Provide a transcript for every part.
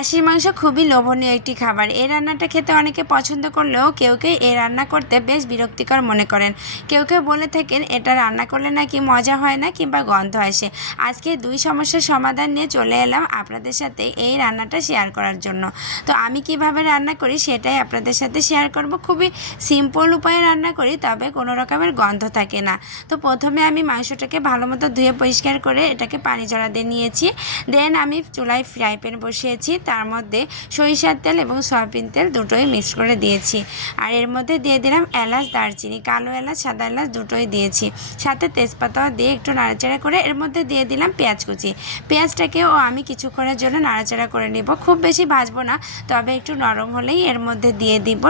খাসির মাংস খুবই লোভনীয় একটি খাবার। এই রান্নাটা খেতে অনেকে পছন্দ করলেও কেউ কেউ এই রান্না করতে বেশ বিরক্তিকর মনে করেন। কেউ কেউ বলে থাকেন এটা রান্না করলে নাকি মজা হয় না কিংবা গন্ধ আসে। আজকে দুই সমস্যার সমাধান নিয়ে চলে এলাম আপনাদের সাথে এই রান্নাটা শেয়ার করার জন্য। তো আমি কিভাবে রান্না করি সেটাই আপনাদের সাথে শেয়ার করব। খুবই সিম্পল উপায়ে রান্না করি, তবে কোনো রকমের গন্ধ থাকে না। তো প্রথমে আমি মাংসটাকে ভালো মতো ধুয়ে পরিষ্কার করে এটাকে পানি ঝরা দিয়ে নিয়েছি। দেন আমি চুলায় ফ্রাই প্যান বসিয়েছি, তার মধ্যে সরিষার তেল এবং সয়াবিন তেল দুটোই মিক্স করে দিয়েছি। আর এর মধ্যে দিয়ে দিলাম এলাচ, দারচিনি, কালো এলাচ, সাদা এলাচ দুটোই দিয়েছি। সাথে তেজপাতাও দিয়ে একটু নাড়াচাড়া করে এর মধ্যে দিয়ে দিলাম পেঁয়াজ কুচি। পেঁয়াজটাকেও আমি কিছুক্ষণের জন্য নাড়াচাড়া করে নিব, খুব বেশি ভাজবো না, তবে একটু নরম হলেই এর মধ্যে দিয়ে দিব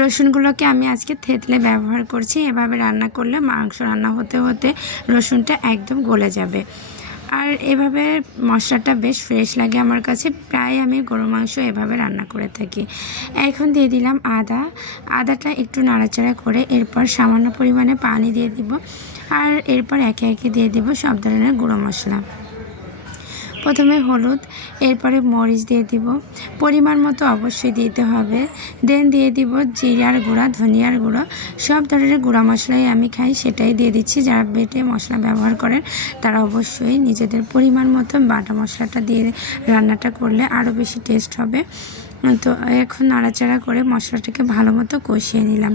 রসুনগুলোকে আমি আজকে থেতলে ব্যবহার করছি। এভাবে রান্না করলে মাংস রান্না হতে হতে রসুনটা একদম গলে যাবে। আর এভাবে মশলাটা বেশ ফ্রেশ লাগে আমার কাছে। প্রায় আমি গরু মাংস এভাবে রান্না করে থাকি। এখন দিয়ে দিলাম আদাটা একটু নাড়াচাড়া করে এরপর সামান্য পরিমাণে পানি দিয়ে দিব। আর এরপর একে একে দিয়ে দিব সব ধরনের গুঁড়ো মশলা। প্রথমে হলুদ, এরপরে মরিচ দিয়ে দিব, পরিমাণ মতো অবশ্যই দিতে হবে। দেন দিয়ে দিব জিরার গুঁড়া, ধনিয়ার গুঁড়ো, সব ধরনের গুঁড়া মশলাই আমি খাই সেটাই দিয়ে দিচ্ছি। যারা বেটে মশলা ব্যবহার করেন তারা অবশ্যই নিজেদের পরিমাণ মতো বাটা মশলাটা দিয়ে রান্নাটা করলে আরও বেশি টেস্ট হবে। তো এখন নাড়াচাড়া করে মশলাটাকে ভালো মতো কষিয়ে নিলাম।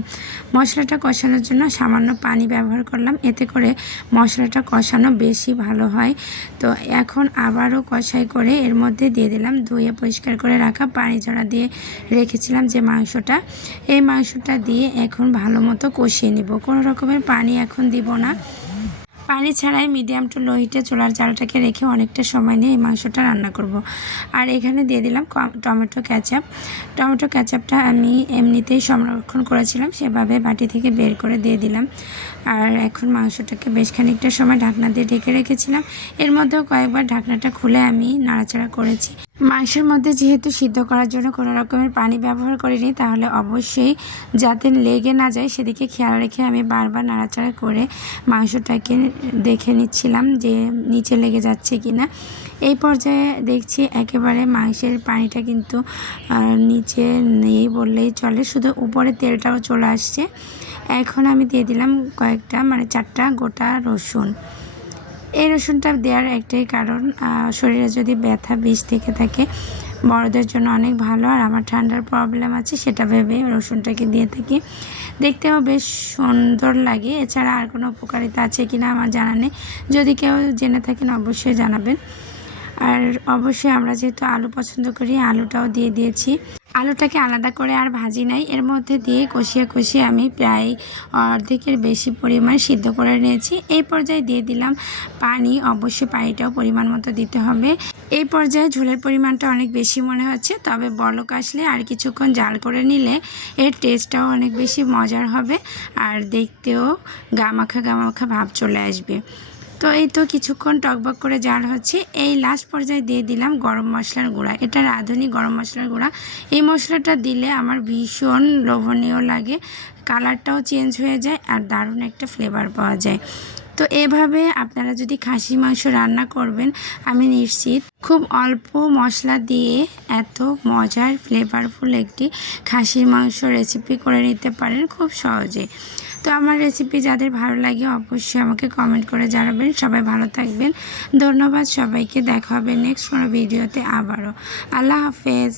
মশলাটা কষানোর জন্য সামান্য পানি ব্যবহার করলাম, এতে করে মশলাটা কষানো বেশি ভালো হয়। তো এখন আবারও কষাই করে এর মধ্যে দিয়ে দিলাম ধুয়ে পরিষ্কার করে রাখা পানি ঝরা দিয়ে রেখেছিলাম যে মাংসটা, এই মাংসটা দিয়ে এখন ভালো মতো কষিয়ে নিব। কোনো রকমের পানি এখন দিব না। পানি ছাড়াই মিডিয়াম টু লো হিটে চুলার জালটাকে রেখে অনেকটা সময় নিয়ে এই মাংসটা রান্না করব। আর এখানে দিয়ে দিলাম টমেটো ক্যাচাপটা আমি এমনিতেই সংরক্ষণ করেছিলাম, সেভাবে বাটি থেকে বের করে দিয়ে দিলাম। আর এখন মাংসটাকে বেশ খানিকটা সময় ঢাকনা দিয়ে ঢেকে রেখেছিলাম। এর মধ্যেও কয়েকবার ঢাকনাটা খুলে আমি নাড়াচাড়া করেছি। মাংসের মধ্যে যেহেতু সিদ্ধ করার জন্য কোনো রকমের পানি ব্যবহার করিনি, তাহলে অবশ্যই যাতে লেগে না যায় সেদিকে খেয়াল রেখে আমি বারবার নাড়াচাড়া করে মাংসটাকে দেখে নিচ্ছিলাম যে নিচে লেগে যাচ্ছে কি না। এই পর্যায়ে দেখছি একেবারে মাংসের পানিটা কিন্তু নিচে নেই বললেই চলে, শুধু উপরে তেলটাও চলে আসছে। এখন আমি দিয়ে দিলাম কয়েকটা 4টা গোটা রসুন। এই রসুনটা দেওয়ার একটাই কারণ, শরীরে যদি ব্যথা বিষ থেকে থাকে বড়দের জন্য অনেক ভালো। আর আমার ঠান্ডার প্রবলেম আছে সেটা ভেবে রসুনটাকে দিয়ে থাকি। দেখতেও বেশ সুন্দর লাগে। এছাড়া আর কোনো উপকারিতা আছে কিনা আমার জানা নেই, যদি কেউ জেনে থাকেন অবশ্যই জানাবেন। আর অবশ্যই আমরা যেহেতু আলু পছন্দ করি, আলুটাও দিয়ে দিয়েছি। আলুটাকে আলাদা করে আর ভাজি নাই, এর মধ্যে দিয়ে কষিয়ে আমি প্রায় অর্ধেকের বেশি পরিমাণ সিদ্ধ করে নিয়েছি। এই পর্যায়ে দিয়ে দিলাম পানি, অবশ্যই পানিটাও পরিমাণ মতো দিতে হবে। এই পর্যায়ে ঝোলের পরিমাণটা অনেক বেশি মনে হচ্ছে, তবে বলক আসলে আর কিছুক্ষণ জাল করে নিলে এর টেস্টটাও অনেক বেশি মজার হবে আর দেখতেও গামাখা ভাব চলে আসবে। তো এই তো কিছুক্ষণ টকবক করে জাল হচ্ছে। এই লাস্ট পর্যায়ে দিয়ে দিলাম গরম মশলার গুঁড়া। এটা রাঁধুনি গরম মশলার গুঁড়া। এই মশলাটা দিলে আমার ভীষণ লোভনীয় লাগে, কালারটাও চেঞ্জ হয়ে যায় আর দারুণ একটা ফ্লেভার পাওয়া যায়। তো এভাবে আপনারা যদি খাসি মাংস রান্না করবেন, আমি নিশ্চিত খুব অল্প মশলা দিয়ে এত মজার ফ্লেভারফুল একটি খাসির মাংস রেসিপি করে নিতে পারেন খুব সহজে। তো আমার রেসিপি যাদের ভালো লাগে অবশ্যই আমাকে কমেন্ট করে জানাবেন। সবাই ভালো থাকবেন। ধন্যবাদ সবাইকে। দেখা হবে নেক্সট কোনো ভিডিওতে আবারও। আল্লাহ হাফেজ।